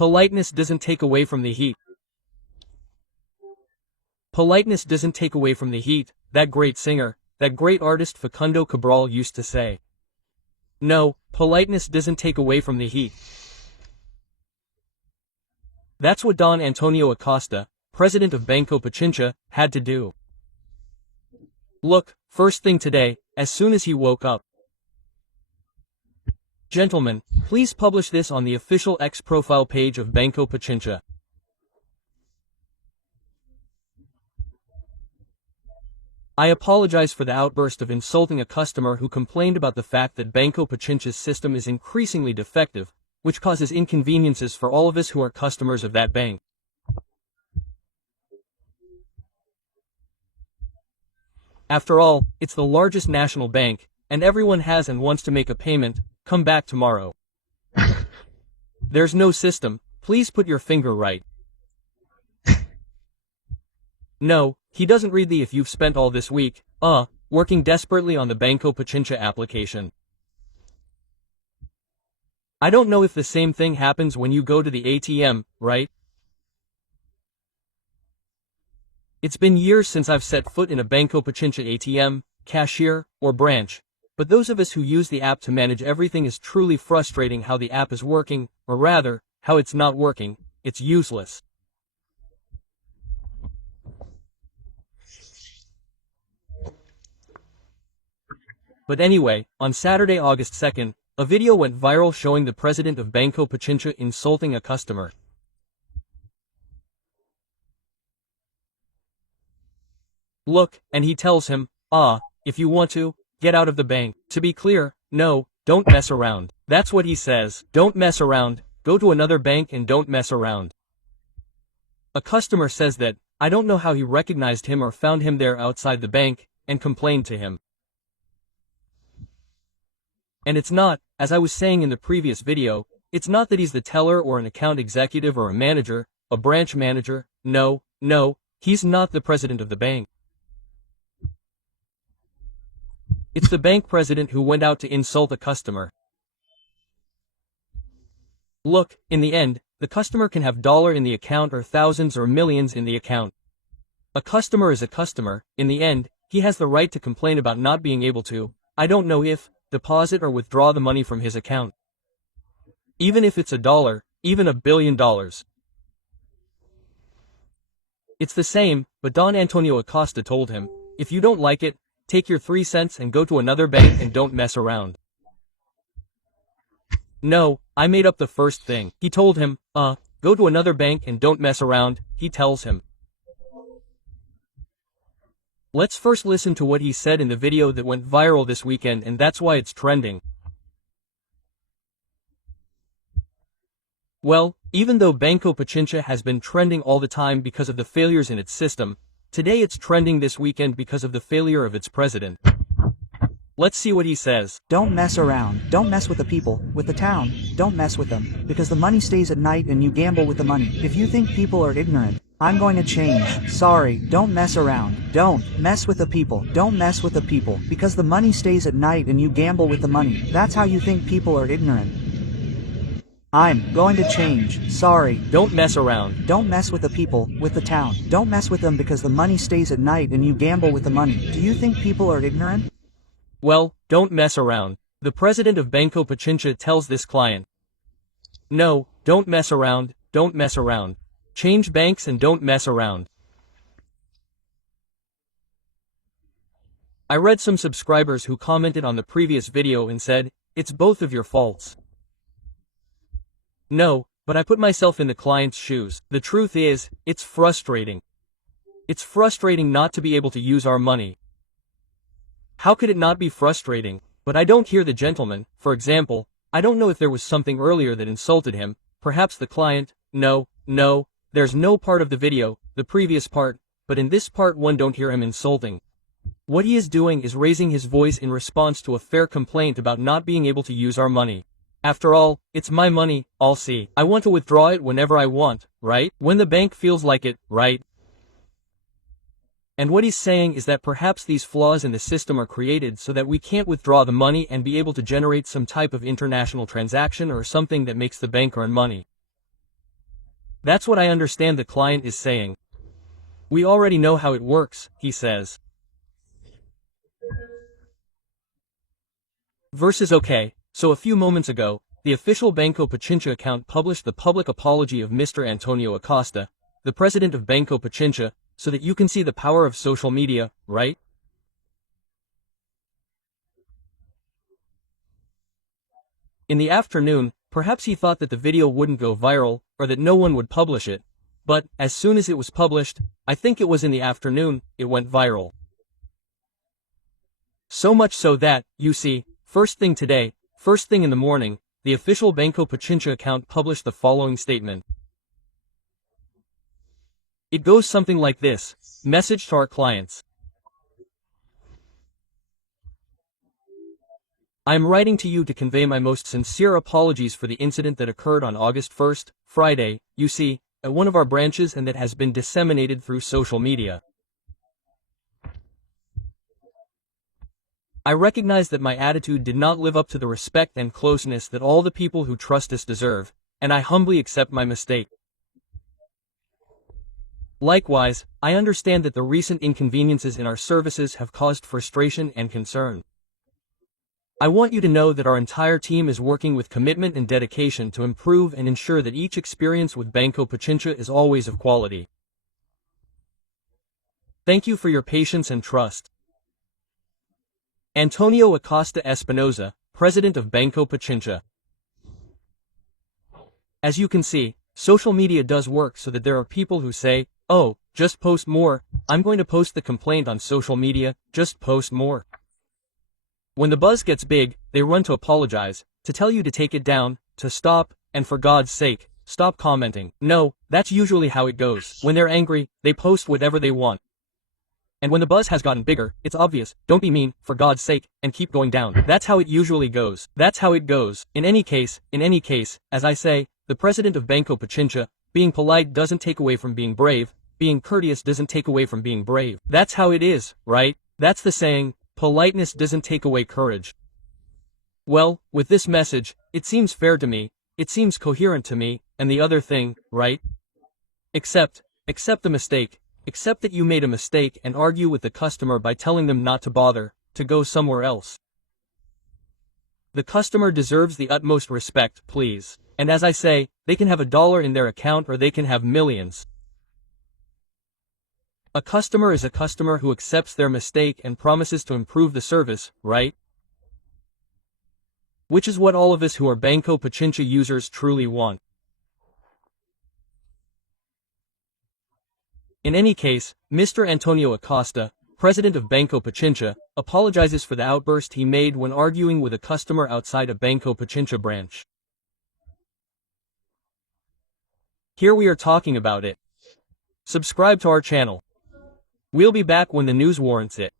Politeness doesn't take away from the heat. Politeness doesn't take away from the heat, that great singer, that great artist Facundo Cabral used to say. No, politeness doesn't take away from the heat. That's what Don Antonio Acosta, president of Banco Pichincha, had to do. Look, first thing today, as soon as he woke up. Gentlemen, please publish this on the official X profile page of Banco Pichincha. I apologize for the outburst of insulting a customer who complained about the fact that Banco Pichincha's system is increasingly defective, which causes inconveniences for all of us who are customers of that bank. After all, it's the largest national bank, and everyone has and wants to make a payment. Come back tomorrow. There's no system, please put your finger right. No, he doesn't read the if you've spent all this week, working desperately on the Banco Pichincha application. I don't know if the same thing happens when you go to the ATM, right? It's been years since I've set foot in a Banco Pichincha ATM, cashier, or branch, but those of us who use the app to manage everything is truly frustrating how the app is working, or rather, how it's not working. It's useless. But anyway, on Saturday, August 2nd, a video went viral showing the president of Banco Pichincha insulting a customer. Look, and he tells him, if you want to, get out of the bank. To be clear, no, don't mess around. That's what he says. Don't mess around, go to another bank and don't mess around. A customer says that, I don't know how he recognized him or found him there outside the bank, and complained to him. And it's not, as I was saying in the previous video, it's not that he's the teller or an account executive or a manager, a branch manager. No, he's not the president of the bank. It's the bank president who went out to insult a customer. Look, in the end, the customer can have $1 in the account or thousands or millions in the account. A customer is a customer. In the end, he has the right to complain about not being able to, I don't know if, deposit or withdraw the money from his account. Even if it's $1, even $1 billion. It's the same, but Don Antonio Acosta told him, if you don't like it, take your 3 cents and go to another bank and don't mess around. No, I made up the first thing. He told him, go to another bank and don't mess around, he tells him. Let's first listen to what he said in the video that went viral this weekend, and that's why it's trending. Well, even though Banco Pichincha has been trending all the time because of the failures in its system, today it's trending this weekend because of the failure of its president. Let's see what he says. Don't mess around. Don't mess with the people, with the town. Don't mess with them, because the money stays at night and you gamble with the money. If you think people are ignorant, I'm going to change. Sorry, don't mess around. Don't mess with the people. Don't mess with the people, because the money stays at night and you gamble with the money. That's how you think people are ignorant. I'm going to change. Sorry. Don't mess around. Don't mess with the people, with the town. Don't mess with them because the money stays at night and you gamble with the money. Do you think people are ignorant? Well, don't mess around. The president of Banco Pichincha tells this client. No, don't mess around, don't mess around. Change banks and don't mess around. I read some subscribers who commented on the previous video and said, it's both of your faults. No, but I put myself in the client's shoes. The truth is, it's frustrating. It's frustrating not to be able to use our money. How could it not be frustrating? But I don't hear the gentleman. For example, I don't know if there was something earlier that insulted him, perhaps the client. No, there's no part of the video, the previous part, but in this part one don't hear him insulting. What he is doing is raising his voice in response to a fair complaint about not being able to use our money. After all, it's my money, I'll see. I want to withdraw it whenever I want, right? When the bank feels like it, right? And what he's saying is that perhaps these flaws in the system are created so that we can't withdraw the money and be able to generate some type of international transaction or something that makes the bank earn money. That's what I understand the client is saying. We already know how it works, he says. Versus okay, so a few moments ago, the official Banco Pichincha account published the public apology of Mr. Antonio Acosta, the president of Banco Pichincha, so that you can see the power of social media, right? In the afternoon, perhaps he thought that the video wouldn't go viral, or that no one would publish it. But, as soon as it was published, I think it was in the afternoon, it went viral. So much so that, you see, first thing today, first thing in the morning, the official Banco Pichincha account published the following statement. It goes something like this: message to our clients. I am writing to you to convey my most sincere apologies for the incident that occurred on August 1st, Friday, you see, at one of our branches and that has been disseminated through social media. I recognize that my attitude did not live up to the respect and closeness that all the people who trust us deserve, and I humbly accept my mistake. Likewise, I understand that the recent inconveniences in our services have caused frustration and concern. I want you to know that our entire team is working with commitment and dedication to improve and ensure that each experience with Banco Pichincha is always of quality. Thank you for your patience and trust. Antonio Acosta Espinoza, President of Banco Pichincha. As you can see, social media does work so that there are people who say, oh, just post more, I'm going to post the complaint on social media, just post more. When the buzz gets big, they run to apologize, to tell you to take it down, to stop, and for God's sake, stop commenting. No, that's usually how it goes. When they're angry, they post whatever they want. And when the buzz has gotten bigger, it's obvious, don't be mean, for God's sake, and keep going down. That's how it usually goes. That's how it goes. In any case, as I say, the president of Banco Pichincha, being polite doesn't take away from being brave, being courteous doesn't take away from being brave. That's how it is, right? That's the saying, politeness doesn't take away courage. Well, with this message, it seems fair to me, it seems coherent to me, and the other thing, right? Accept the mistake. Accept that you made a mistake and argue with the customer by telling them not to bother, to go somewhere else. The customer deserves the utmost respect, please. And as I say, they can have $1 in their account or they can have millions. A customer is a customer who accepts their mistake and promises to improve the service, right? Which is what all of us who are Banco Pichincha users truly want. In any case, Mr. Antonio Acosta, president of Banco Pichincha, apologizes for the outburst he made when arguing with a customer outside a Banco Pichincha branch. Here we are talking about it. Subscribe to our channel. We'll be back when the news warrants it.